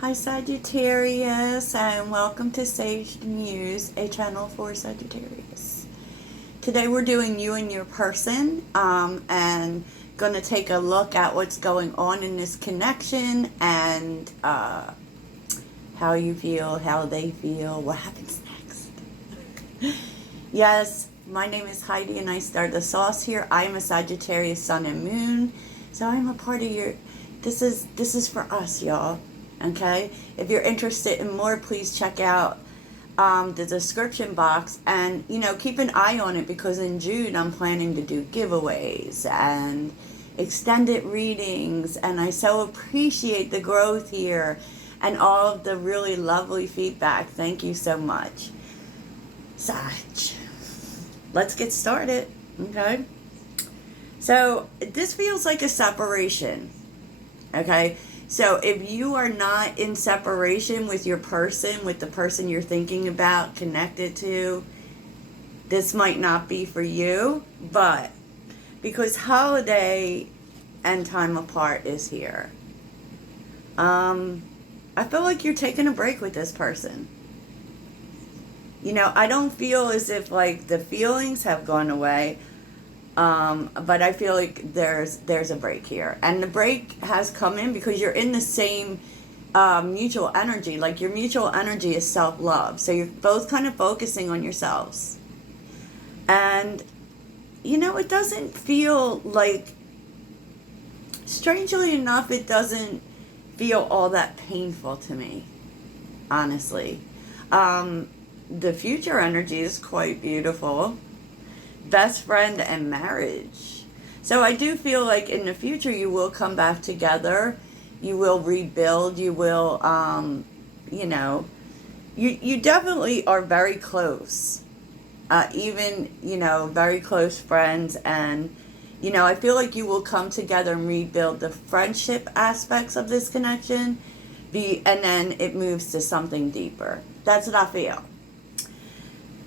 Hi Sagittarius, and welcome to Sage Muse, a channel for Sagittarius. Today we're doing you and your person, and going to take a look at what's going on in this connection and how you feel, how they feel, what happens next. Yes, my name is Heidi and I start the sauce here. I am a Sagittarius sun and moon, so I'm a part of your, this is for us, y'all. Okay, if you're interested in more, please check out the description box, and keep an eye on it, because in June I'm planning to do giveaways and extended readings, and I so appreciate the growth here and all of the really lovely feedback. Thank you so much. Sag, let's get started. Okay, so this feels like a separation. Okay, so if you are not in separation with your person, with the person you're thinking about, connected to, this might not be for you. But because holiday and time apart is here, I feel like you're taking a break with this person. I don't feel as if like the feelings have gone away. But I feel like there's a break here, and the break has come in because you're in the same mutual energy. Like, your mutual energy is self-love, so you're both kind of focusing on yourselves, and it doesn't feel like, strangely enough, it doesn't feel all that painful to me, honestly. The future energy is quite beautiful. Best friend and marriage. So I do feel like in the future you will come back together. You will rebuild. You will, you definitely are very close. Even, very close friends. And, I feel like you will come together and rebuild the friendship aspects of this connection. And then it moves to something deeper. That's what I feel.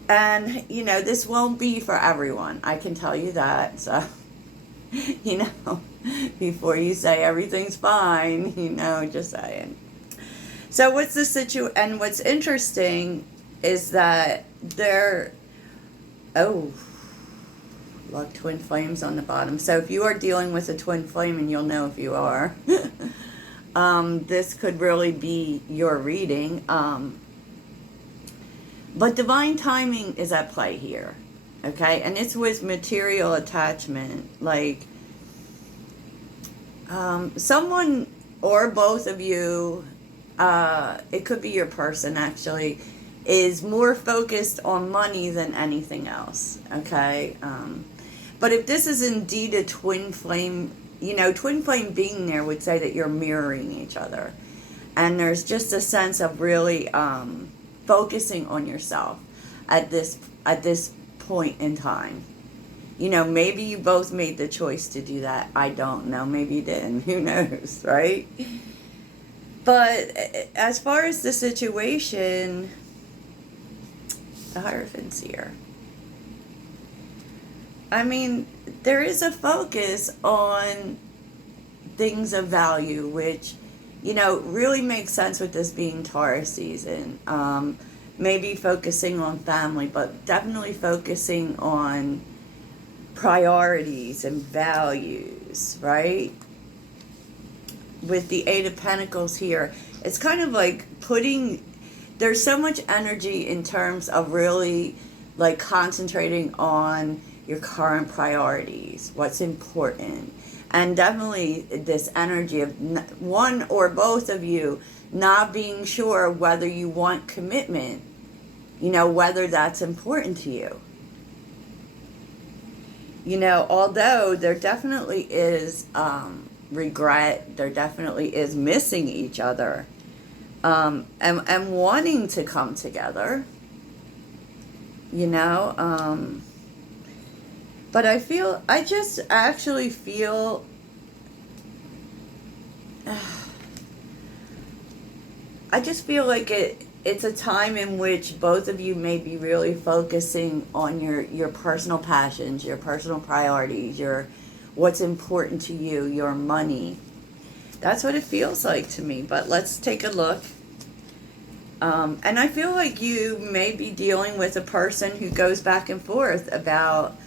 And, this won't be for everyone. I can tell you that. So, before you say everything's fine, just saying. So what's the situation? And what's interesting is that look, twin flames on the bottom. So if you are dealing with a twin flame, and you'll know if you are, this could really be your reading. But divine timing is at play here, okay? And it's with material attachment. Like, someone or both of you, it could be your person actually, is more focused on money than anything else, okay? But if this is indeed a twin flame, twin flame being there would say that you're mirroring each other. And there's just a sense of really focusing on yourself at this point in time. Maybe you both made the choice to do that. I don't know. Maybe you didn't. Who knows, right? But as far as the situation, the Hierophant's here. I mean, there is a focus on things of value, which really makes sense with this being Taurus season. Maybe focusing on family, but definitely focusing on priorities and values, right? With the Eight of Pentacles here, it's kind of like there's so much energy in terms of really like concentrating on your current priorities, what's important. And definitely this energy of one or both of you not being sure whether you want commitment, whether that's important to you. Although there definitely is regret, there definitely is missing each other, and wanting to come together, but I just actually feel, like it's a time in which both of you may be really focusing on your personal passions, your personal priorities, what's important to you, your money. That's what it feels like to me. But let's take a look. And I feel like you may be dealing with a person who goes back and forth about,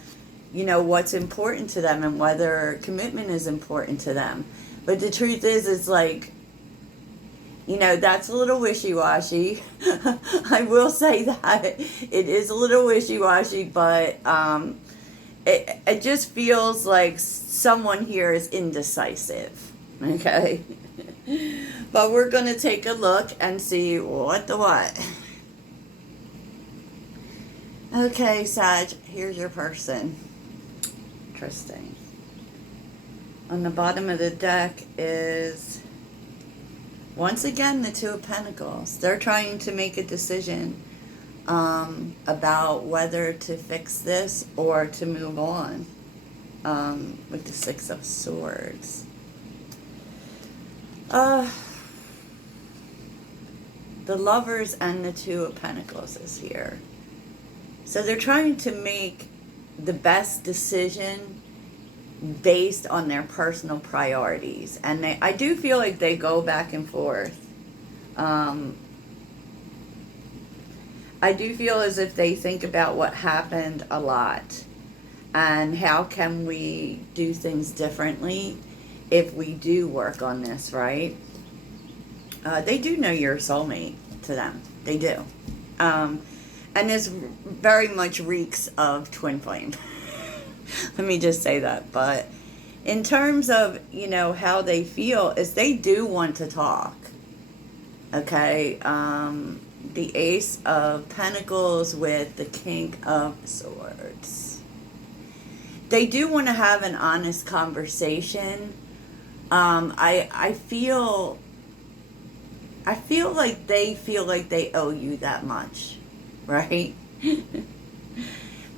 you know, what's important to them and whether commitment is important to them. But the truth is like, you know, that's a little wishy-washy. I will say that. It is a little wishy-washy, but it just feels like someone here is indecisive. Okay? But we're going to take a look and see what the what. Okay, Sag, here's your person. Interesting. On the bottom of the deck is, once again, the Two of Pentacles. They're trying to make a decision about whether to fix this or to move on with the Six of Swords. The Lovers and the Two of Pentacles is here. So they're trying to make the best decision based on their personal priorities. And I do feel like they go back and forth. I do feel as if they think about what happened a lot. And how can we do things differently if we do work on this, right? They do know you're a soulmate to them. They do. And this very much reeks of twin flame. Let me just say that. But in terms of, you know, how they feel, is they do want to talk. Okay? The Ace of Pentacles with the King of Swords. They do want to have an honest conversation. I feel like they owe you that much, right?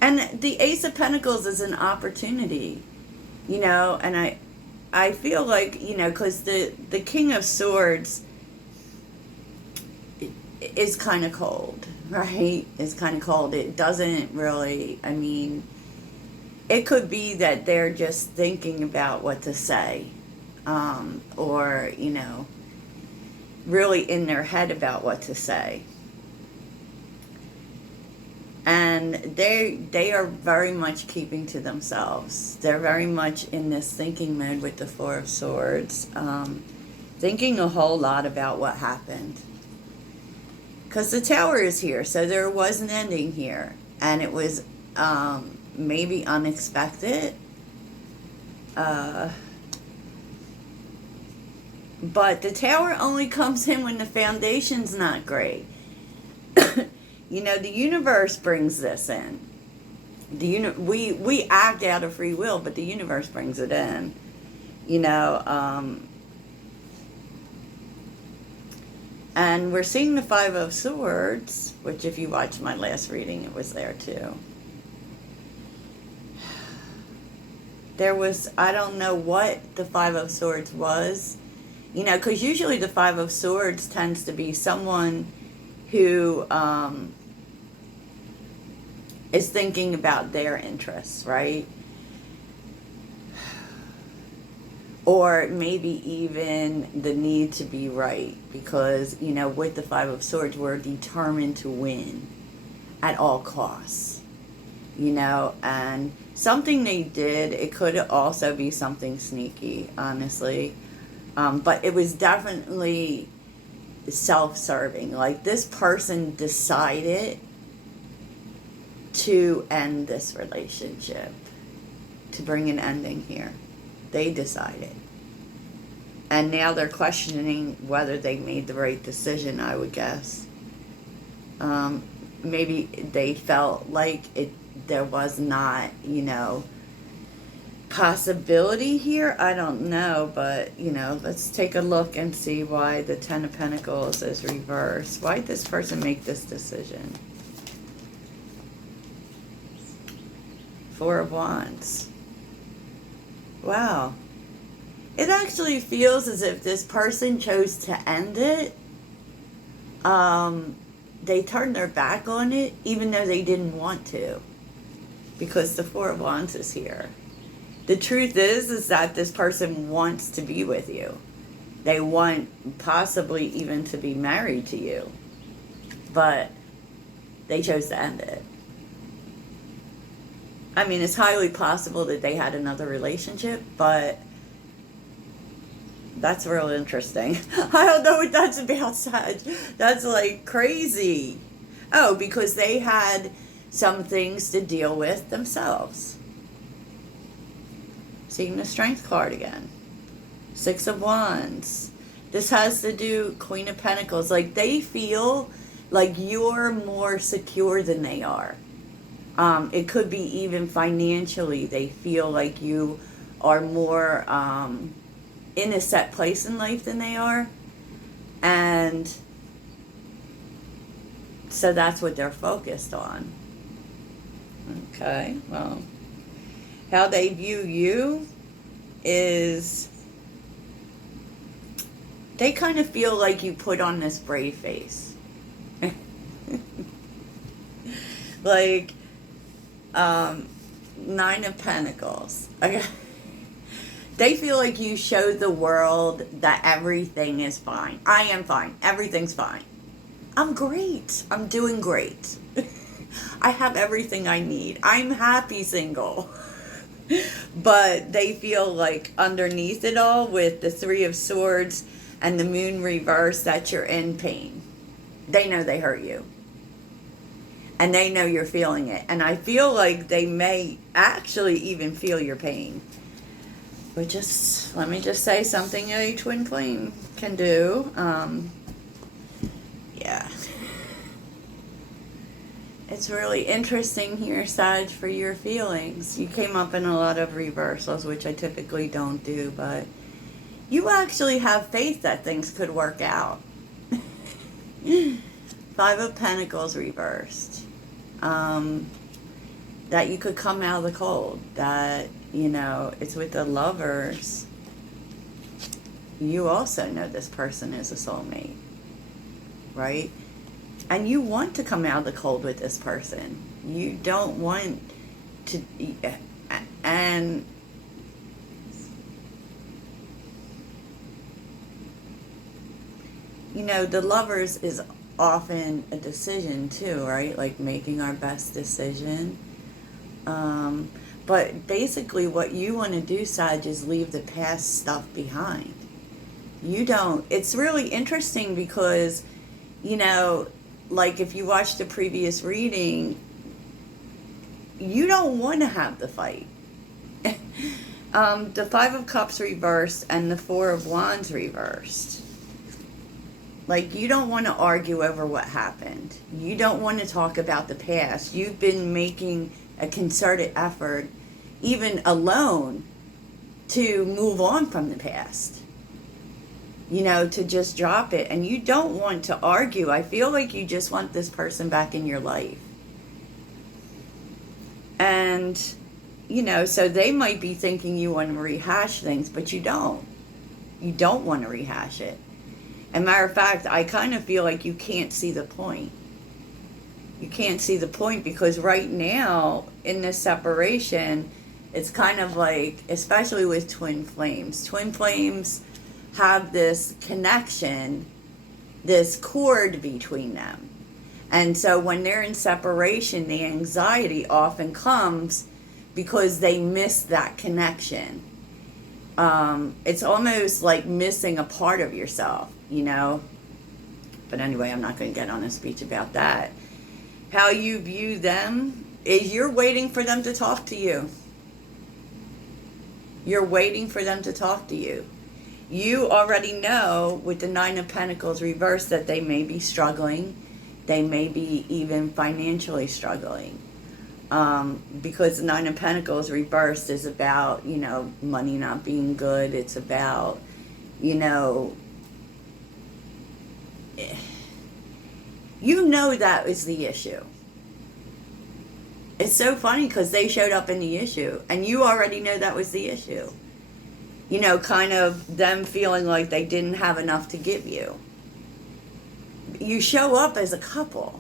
And the Ace of Pentacles is an opportunity, you know, and I feel like, you know, because the King of Swords is kind of cold, right? It's kind of cold. It doesn't really, I mean, it could be that they're just thinking about what to say, or, you know, really in their head about what to say. And they are very much keeping to themselves. They're very much in this thinking mode with the Four of Swords, thinking a whole lot about what happened. Because the Tower is here, so there was an ending here. And it was maybe unexpected. But the Tower only comes in when the foundation's not great. You know, the universe brings this in. We act out of free will, but the universe brings it in. You know, and we're seeing the Five of Swords, which if you watched my last reading, it was there too. There was, I don't know what the Five of Swords was. You know, because usually the Five of Swords tends to be someone who is thinking about their interests, right? Or maybe even the need to be right. Because, you know, with the Five of Swords, we're determined to win at all costs. You know, and something they did, it could also be something sneaky, honestly. But it was definitely self-serving. Like, this person decided to end this relationship, to bring an ending here. They decided. And now they're questioning whether they made the right decision, I would guess. Maybe they felt like there was not, you know, possibility here. I don't know, but, you know, let's take a look and see why the Ten of Pentacles is reversed. Why did this person make this decision? Four of Wands. Wow. It actually feels as if this person chose to end it. They turned their back on it, even though they didn't want to. Because the Four of Wands is here. The truth is that this person wants to be with you. They want possibly even to be married to you. But they chose to end it. I mean, it's highly possible that they had another relationship, but that's real interesting. I don't know what that's about, Sag. That's like crazy. Oh, because they had some things to deal with themselves. Seeing the Strength card again. Six of Wands. This has to do, Queen of Pentacles. Like, they feel like you're more secure than they are. It could be even financially. They feel like you are more in a set place in life than they are. And so that's what they're focused on. Okay, well, how they view you is they kind of feel like you put on this brave face. Like, Nine of Pentacles. Okay. They feel like you show the world that everything is fine. I am fine. Everything's fine. I'm great. I'm doing great. I have everything I need. I'm happy single. But they feel like underneath it all, with the Three of Swords and the Moon reverse, that you're in pain. They know they hurt you. And they know you're feeling it. And I feel like they may actually even feel your pain. But just, let me just say something a twin flame can do. Yeah. It's really interesting here, Sag, for your feelings. You came up in a lot of reversals, which I typically don't do, but you actually have faith that things could work out. Five of Pentacles reversed. That you could come out of the cold. That, you know, it's with the Lovers. You also know this person is a soulmate, right? And you want to come out of the cold with this person. You don't want to, and you know, the Lovers is often a decision too, right? Like making our best decision. But basically what you want to do, Sag, is leave the past stuff behind. You don't. It's really interesting because, you know, like if you watch the previous reading, you don't want to have the fight. The Five of Cups reversed and the Four of Wands reversed. Like, you don't want to argue over what happened. You don't want to talk about the past. You've been making a concerted effort, even alone, to move on from the past. You know, to just drop it. And you don't want to argue. I feel like you just want this person back in your life. And, you know, so they might be thinking you want to rehash things, but you don't. You don't want to rehash it. As a matter of fact, I kind of feel like you can't see the point. You can't see the point because right now, in this separation, it's kind of like, especially with twin flames have this connection, this cord between them. And so when they're in separation, the anxiety often comes because they miss that connection. It's almost like missing a part of yourself, you know. But anyway, I'm not going to get on a speech about that. How you view them is you're waiting for them to talk to you. You're waiting for them to talk to you. You already know with the Nine of Pentacles reversed that they may be struggling. They may be even financially struggling. Because the Nine of Pentacles reversed is about, you know, money not being good. It's about, you know, that is the issue. It's so funny because they showed up in the issue and you already know that was the issue. You know, kind of them feeling like they didn't have enough to give you. You show up as a couple.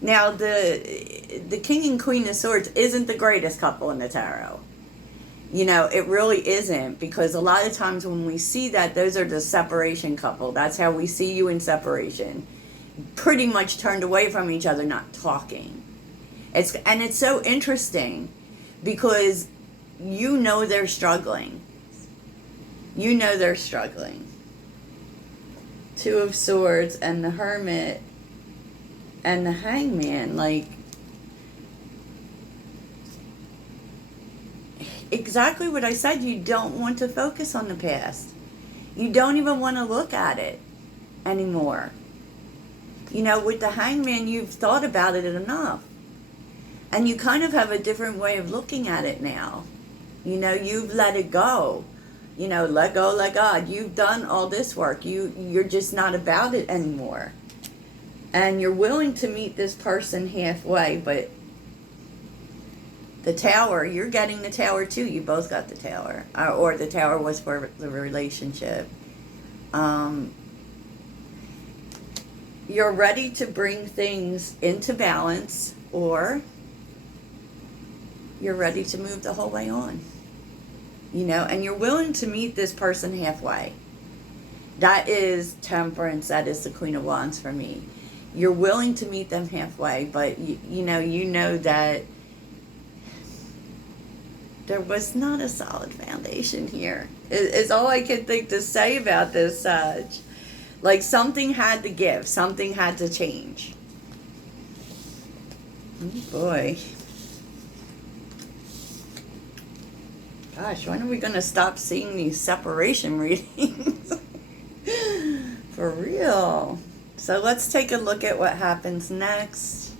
Now, the King and Queen of Swords isn't the greatest couple in the tarot. You know, it really isn't, because a lot of times when we see that, those are the separation couple. That's how we see you in separation. Pretty much turned away from each other, not talking. It's so interesting because you know they're struggling. You know they're struggling. Two of Swords and the Hermit and the Hangman, like, exactly what I said. You don't want to focus on the past. You don't even want to look at it anymore. You know, with the Hangman, you've thought about it enough. And you kind of have a different way of looking at it now. You know, you've let it go. You know, let go, let God. You've done all this work. You're just not about it anymore. And you're willing to meet this person halfway, but the Tower, you're getting the Tower too. You both got the Tower. Or the Tower was for the relationship. You're ready to bring things into balance, or you're ready to move the whole way on. You know, and you're willing to meet this person halfway. That is Temperance. That is the Queen of Wands for me. You're willing to meet them halfway, but you know that there was not a solid foundation here. It's all I can think to say about this, Sag. Like, something had to give. Something had to change. Oh, boy. Gosh, when are we going to stop seeing these separation readings? For real. So let's take a look at what happens next.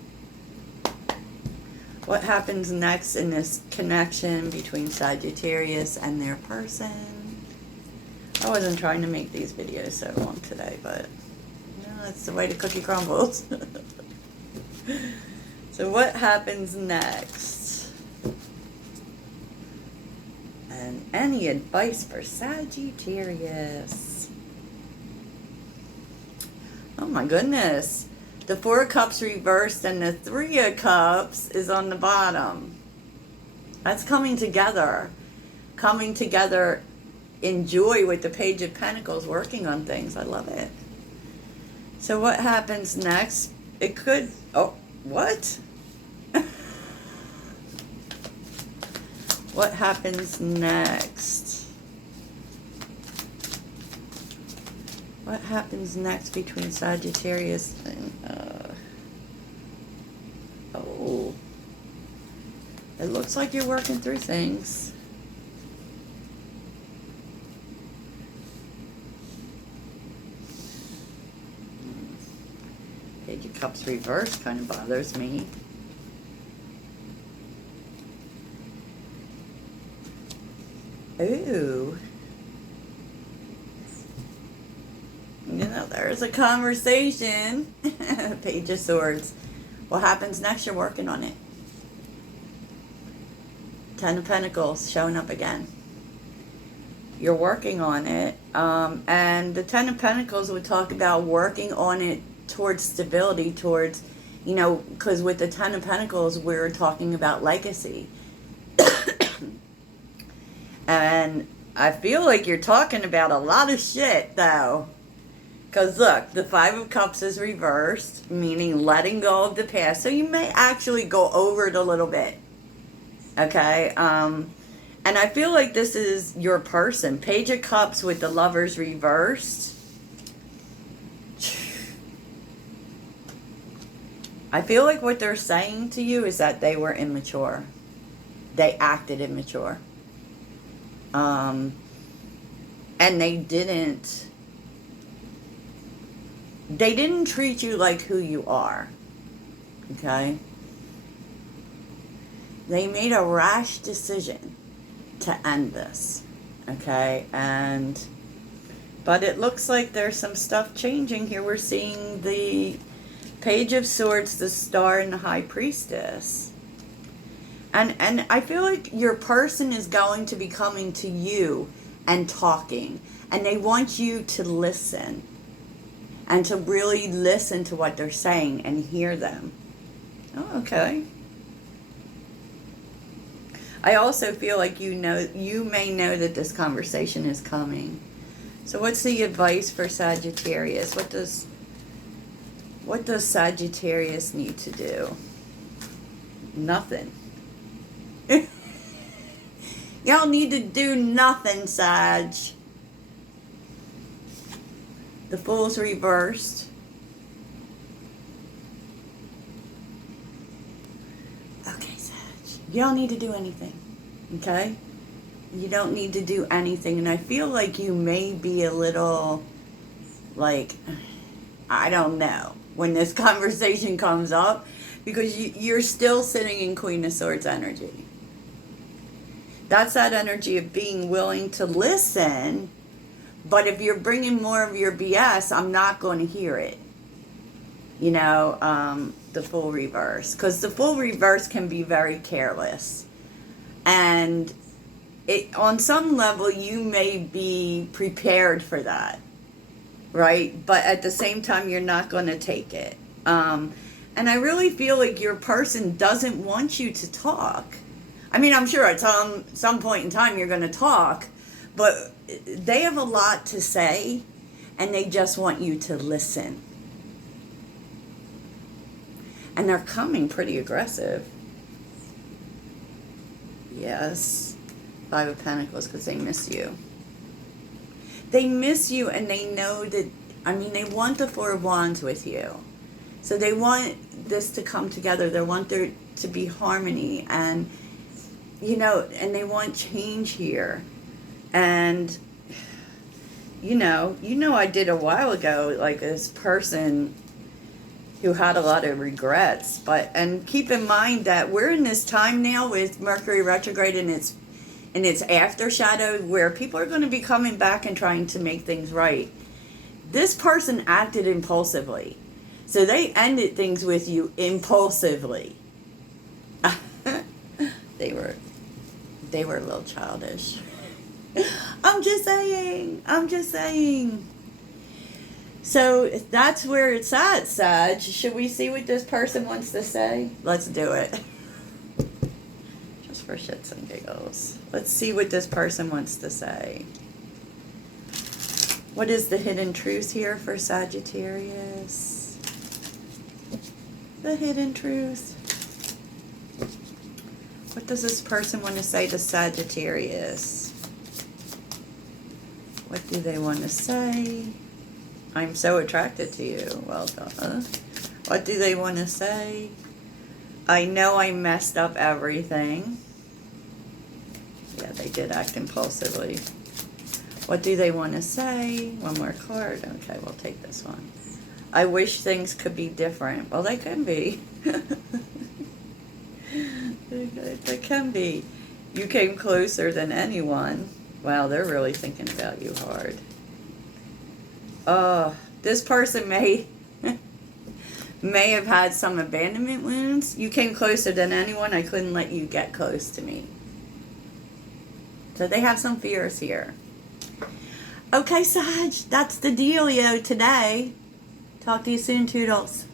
What happens next in this connection between Sagittarius and their person. I wasn't trying to make these videos so long today, but you know, that's the way the cookie crumbles. So what happens next? And any advice for Sagittarius? Oh my goodness. The Four of Cups reversed and the Three of Cups is on the bottom. That's coming together. Coming together in joy with the Page of Pentacles, working on things. I love it. So what happens next? It could... Oh, what? What happens next? What happens next between Sagittarius and... oh. It looks like you're working through things. Page of Cups reversed kind of bothers me. Ooh. You know, there's a conversation. Page of Swords. What happens next? You're working on it. Ten of Pentacles showing up again. You're working on it. And the Ten of Pentacles would talk about working on it towards stability, towards, you know, because with the Ten of Pentacles, we're talking about legacy. And I feel like you're talking about a lot of shit, though. Because look, the Five of Cups is reversed, meaning letting go of the past. So you may actually go over it a little bit. Okay? And I feel like this is your person. Page of Cups with the Lovers reversed. I feel like what they're saying to you is that they were immature. They acted immature. And they didn't treat you like who you are. Okay? They made a rash decision to end this. Okay? But it looks like there's some stuff changing here. We're seeing the Page of Swords, the Star, and the High Priestess. And I feel like your person is going to be coming to you and talking. And they want you to listen. And to really listen to what they're saying and hear them. Oh, okay. I also feel like you may know that this conversation is coming. So what's the advice for Sagittarius? What does Sagittarius need to do? Nothing. Y'all need to do nothing, Sag. The Fool's reversed. Okay, Sag. You don't need to do anything. Okay? You don't need to do anything. And I feel like you may be a little, like, I don't know, when this conversation comes up, because you're still sitting in Queen of Swords energy. That's that energy of being willing to listen, but if you're bringing more of your BS, I'm not going to hear it. You know, the Fool reverse. Because the Fool reverse can be very careless. And on some level, you may be prepared for that. Right? But at the same time, you're not going to take it. And I really feel like your person doesn't want you to talk. I mean, I'm sure at some point in time you're going to talk, but they have a lot to say, and they just want you to listen. And they're coming pretty aggressive. Yes. 5 of Pentacles, because they miss you. They miss you, and they know that, I mean, they want the 4 of Wands with you. So they want this to come together. They want there to be harmony, and, you know, and they want change here. And, you know, I did a while ago, like, this person who had a lot of regrets. And keep in mind that we're in this time now with Mercury retrograde, and it's after shadow, where people are going to be coming back and trying to make things right. This person acted impulsively. So they ended things with you impulsively. They were a little childish. I'm just saying. So that's where it's at, Sag. Should we see what this person wants to say? Let's do it. Just for shits and giggles. Let's see what this person wants to say. What is the hidden truth here for Sagittarius? The hidden truth. What does this person want to say to Sagittarius? What do they want to say? I'm so attracted to you. Well done. What do they want to say? I know I messed up everything. Yeah, they did act impulsively. What do they want to say? One more card. Okay, we'll take this one. I wish things could be different. Well, they can be. They can be. You came closer than anyone. Wow, they're really thinking about you hard. This person may have had some abandonment wounds. You came closer than anyone. I couldn't let you get close to me. So they have some fears here. Okay, Sag, that's the dealio today. Talk to you soon, Toodles.